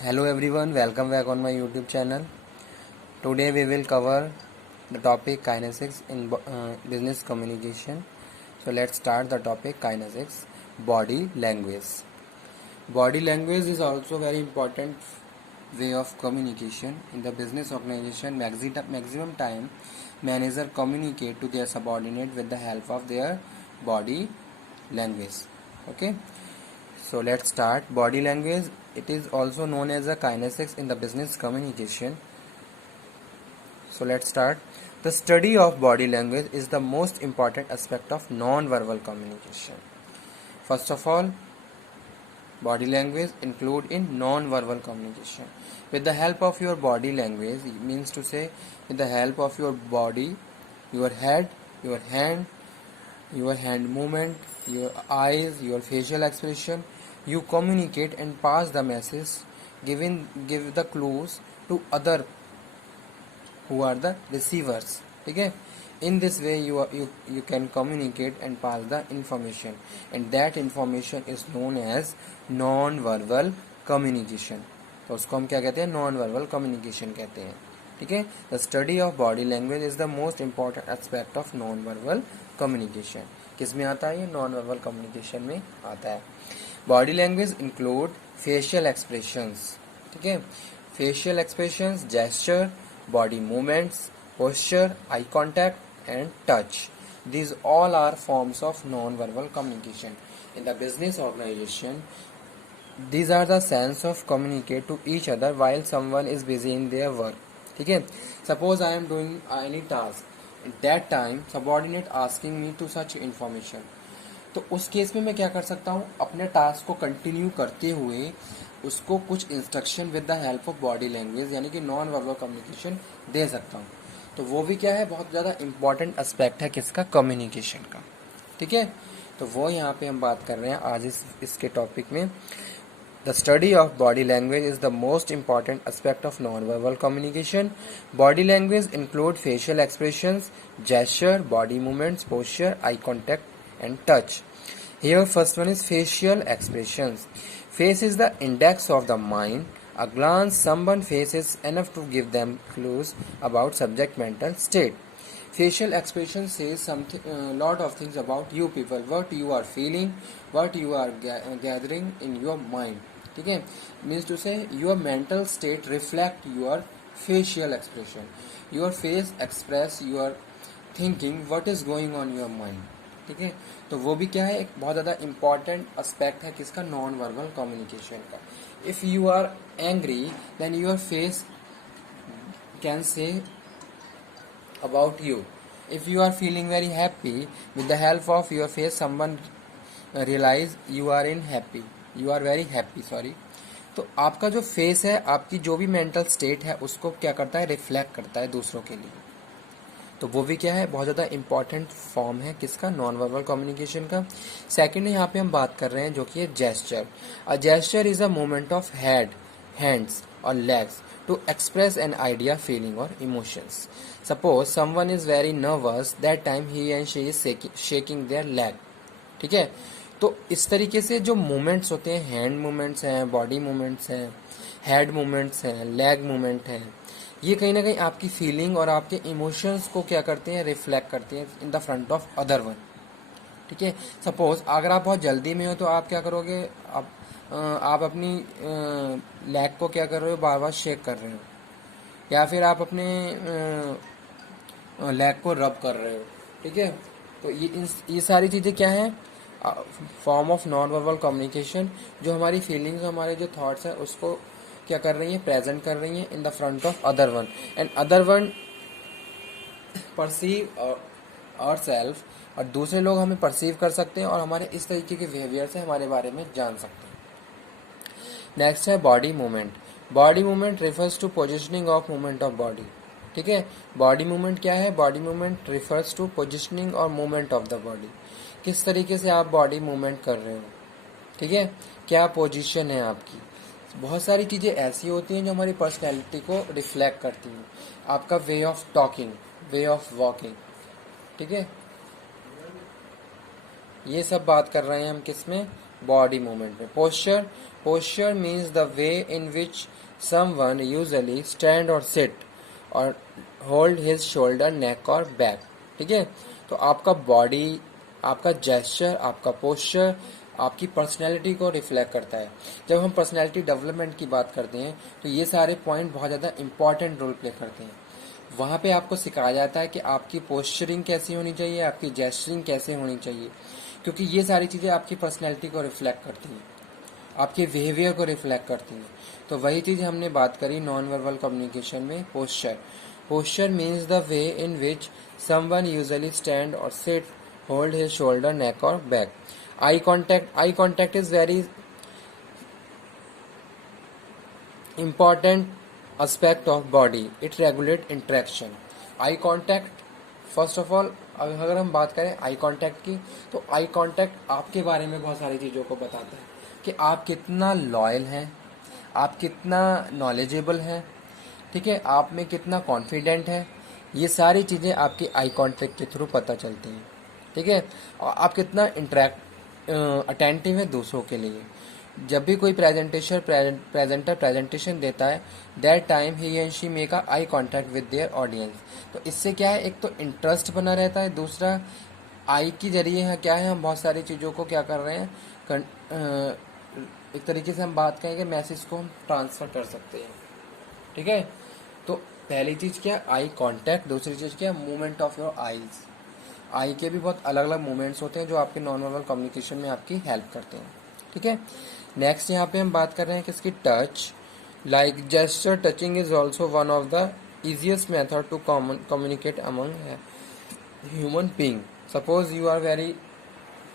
Hello everyone, welcome back on my YouTube channel. Today we will cover the topic kinesics in business communication. So let's start the topic kinesics, body language. Body language is also very important way of communication in the business organization. Maximum time manager communicate to their subordinate with the help of their body language. Okay. So let's start. Body language, it is also known as a kinesics in the business communication. So let's start. The study of body language is the most important aspect of non-verbal communication. First of all, body language include in non-verbal communication. With the help of your body language, it means to say with the help of your body, your head, your hand movement, your eyes, your facial expression, you communicate and pass the message, give the clues to other who are the receivers. Okay, in this way you can communicate and pass the information, and that information is known as non-verbal communication. तो उसको हम क्या कहते हैं? non-verbal communication कहते हैं. ठीक है. The study of body language is the most important aspect of non-verbal communication. किस में आता है ये? non-verbal communication में आता है. Body language include facial expressions. ठीक है. Facial expressions, gesture, body movements, posture, eye contact and touch. These all are forms of non-verbal communication. In the business organization, these are the sense of communicate to each other while someone is busy in their work. ठीक है. Suppose I am doing any task. At that time, subordinate asking me to such information. तो उस case में मैं क्या कर सकता हूँ? अपने टास्क को कंटिन्यू करते हुए उसको कुछ instruction with the help of body language यानी कि नॉन वर्बल कम्युनिकेशन दे सकता हूँ. तो वो भी क्या है? बहुत ज़्यादा इंपॉर्टेंट एस्पेक्ट है किसका? कम्युनिकेशन का. ठीक है. तो वो यहाँ पे हम बात कर रहे हैं आज इसके टॉपिक में. The study of body language is the most important aspect of non-verbal communication. Body language include facial expressions, gesture, body movements, posture, eye contact, and touch. Here, first one is facial expressions. Face is the index of the mind. A glance, someone's face is enough to give them clues about subject mental state. Facial expression says something, lot of things about you people, what you are feeling, what you are gathering in your mind. ठीक है. Means to से your mental state reflect your facial expression. Your face express your thinking what is going on your mind. ठीक है. तो वो भी क्या है? एक बहुत ज़्यादा इंपॉर्टेंट एस्पेक्ट है किसका? नॉन वर्बल कम्युनिकेशन का. If you are angry then your face can say about you. If you are feeling very happy, with the help of your face someone realize you are in happy, you are very happy, sorry. तो आपका जो face है, आपकी जो भी mental state है उसको क्या करता है? रिफ्लेक्ट करता है दूसरों के लिए. तो वो भी क्या है? बहुत ज़्यादा इंपॉर्टेंट फॉर्म है किसका? नॉन वर्बल कम्युनिकेशन का. सेकेंड यहाँ पे हम बात कर रहे हैं जो कि है gesture. A gesture is a movement of head, hands और legs to express an idea, feeling or emotions. Suppose someone is very nervous, that time he and she is shaking their leg. ठीक है. तो इस तरीके से जो movements होते हैं, हैंड मूवमेंट्स हैं, बॉडी मूवमेंट्स हैं, हेड मूवमेंट्स हैं, लेग मूवमेंट है, ये कहीं ना कहीं आपकी फीलिंग और आपके इमोशंस को क्या करते हैं? रिफ्लेक्ट करते हैं in the front of other one. ठीक है. सपोज अगर आप बहुत जल्दी में हो तो आप क्या करोगे? आप अपनी लेग को क्या कर रहे हो? बार बार शेक कर रहे हो, या फिर आप अपने लेग को रब कर रहे हो. ठीक है. तो ये सारी चीज़ें क्या हैं? Form of non verbal communication, जो हमारी फीलिंग्स, हमारे जो थॉट्स हैं उसको क्या कर रही हैं? प्रेजेंट कर रही हैं in the front of other one, and other one perceive और सेल्फ, और दूसरे लोग हमें परसीव कर सकते हैं और हमारे इस तरीके के बिहेवियर से हमारे बारे में जान सकते हैं. नेक्स्ट है body movement. Body movement refers to positioning of movement of body. ठीक है. बॉडी मूवमेंट क्या है? Body movement refers to positioning और मूवमेंट ऑफ द बॉडी. किस तरीके से आप बॉडी मूवमेंट कर रहे हो. ठीक है. क्या पोजीशन है आपकी. बहुत सारी चीज़ें ऐसी होती हैं जो हमारी पर्सनैलिटी को रिफ्लेक्ट करती हैं. आपका way of talking, way of walking. ठीक है. ये सब बात कर रहे हैं हम किस में? बॉडी मूवमेंट में। Posture, posture means the way in which someone usually stand और सिट और होल्ड हिज शोल्डर, नेक और बैक। ठीक है, तो आपका बॉडी, आपका जेस्चर, आपका पोस्चर आपकी पर्सनैलिटी को रिफ्लेक्ट करता है। जब हम पर्सनैलिटी डेवलपमेंट की बात करते हैं तो ये सारे पॉइंट बहुत ज़्यादा इंपॉर्टेंट रोल प्ले करते हैं। वहाँ पे आपको सिखाया जाता है कि आपकी पोस्चरिंग कैसी होनी चाहिए, आपकी जेस्चरिंग कैसे होनी चाहिए, क्योंकि ये सारी चीज़ें आपकी पर्सनैलिटी को रिफ्लेक्ट करती हैं, आपके बिहेवियर को रिफ्लेक्ट करती हैं। तो वही चीज़ हमने बात करी नॉन वर्बल कम्युनिकेशन में, posture. Posture means the way in which someone usually stand और सिट, होल्ड हिज शोल्डर, नेक और back. Eye contact, eye contact is very important aspect of body. It regulate interaction. Eye contact, first of all अगर हम बात करें eye contact की, तो eye contact आपके बारे में बहुत सारी चीज़ों को बताता है कि आप कितना लॉयल हैं, आप कितना नॉलेजेबल हैं, ठीक है, आप में कितना कॉन्फिडेंट है। ये सारी चीज़ें आपकी आई कॉन्टैक्ट के थ्रू पता चलती हैं। ठीक है, और आप कितना अटेंटिव है दूसरों के लिए। जब भी कोई प्रेजेंटर प्रेजेंटेशन देता है, that time he and she make a eye contact with their audience. तो इससे क्या है, एक तो इंटरेस्ट बना रहता है, दूसरा आई के जरिए है क्या है, हम बहुत सारी चीज़ों को क्या कर रहे हैं, एक तरीके से हम बात करें कि मैसेज को हम ट्रांसफ़र कर सकते हैं। ठीक है, तो पहली चीज़ क्या है, आई कॉन्टैक्ट। दूसरी चीज़ क्या है, मूवमेंट ऑफ योर आईज। आई के भी बहुत अलग अलग मूवमेंट्स होते हैं जो आपके नॉन वर्बल कम्युनिकेशन में आपकी हेल्प करते हैं। ठीक है, नेक्स्ट यहाँ पे हम बात कर रहे हैं किसकी, touch. Like gesture touching is also one of the easiest method to communicate among human being. Suppose you are very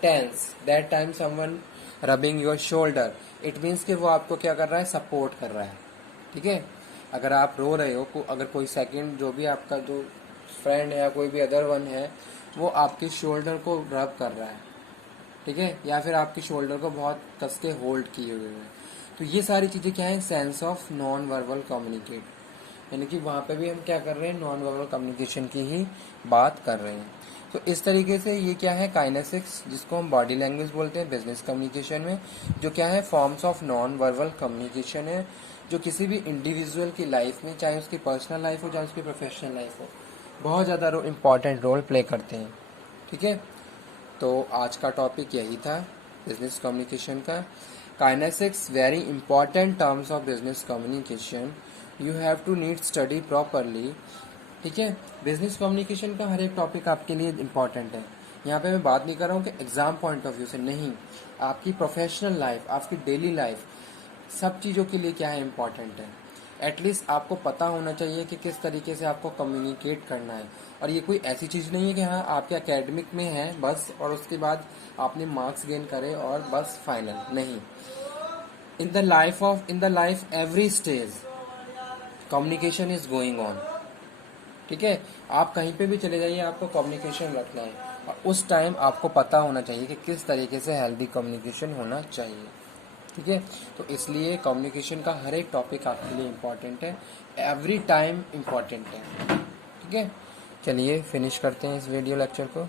tense, that time someone rubbing your shoulder, it means कि वो आपको क्या कर रहा है, सपोर्ट कर रहा है। ठीक है, अगर आप रो रहे हो, अगर कोई सेकंड जो भी आपका जो फ्रेंड है या कोई भी अदर वन है, वो आपके शोल्डर को रब कर रहा है, ठीक है, या फिर आपके शोल्डर को बहुत कस के होल्ड किए हुए हैं, तो ये सारी चीज़ें क्या है, sense of non verbal communicate, यानी कि वहाँ पे भी हम क्या कर रहे हैं, नॉन वर्बल कम्युनिकेशन की ही बात कर रहे हैं। तो इस तरीके से ये क्या है, काइनेसिक्स, जिसको हम बॉडी लैंग्वेज बोलते हैं बिजनेस कम्युनिकेशन में, जो क्या है, forms of non verbal communication है, जो किसी भी इंडिविजुअल की लाइफ में, चाहे उसकी पर्सनल लाइफ हो चाहे उसकी प्रोफेशनल लाइफ हो, बहुत ज़्यादा इम्पॉर्टेंट रोल प्ले करते हैं। ठीक है, तो आज का टॉपिक यही था बिजनेस कम्युनिकेशन का। Kinesics very important terms of business communication, you have to need study properly. ठीक है, बिजनेस कम्युनिकेशन का हर एक टॉपिक आपके लिए इम्पॉर्टेंट है। यहाँ पे मैं बात नहीं कर रहा हूँ कि एग्जाम पॉइंट ऑफ व्यू से, नहीं, आपकी प्रोफेशनल लाइफ, आपकी डेली लाइफ, सब चीज़ों के लिए क्या है, इम्पॉर्टेंट है। एटलीस्ट आपको पता होना चाहिए कि किस तरीके से आपको कम्युनिकेट करना है। और ये कोई ऐसी चीज़ नहीं है कि हाँ आपके एकेडमिक में है बस और उसके बाद आपने मार्क्स गेन करे और बस फाइनल, नहीं। In the life every stage communication is going on. ठीक है, आप कहीं पे भी चले जाइए, आपको कम्युनिकेशन रखना है और उस टाइम आपको पता होना चाहिए कि किस तरीके से हेल्दी कम्युनिकेशन होना चाहिए। ठीक है, तो इसलिए कम्युनिकेशन का हर एक टॉपिक आपके लिए इम्पॉर्टेंट है, एवरी टाइम इम्पॉर्टेंट है। ठीक है, चलिए फिनिश करते हैं इस वीडियो लेक्चर को।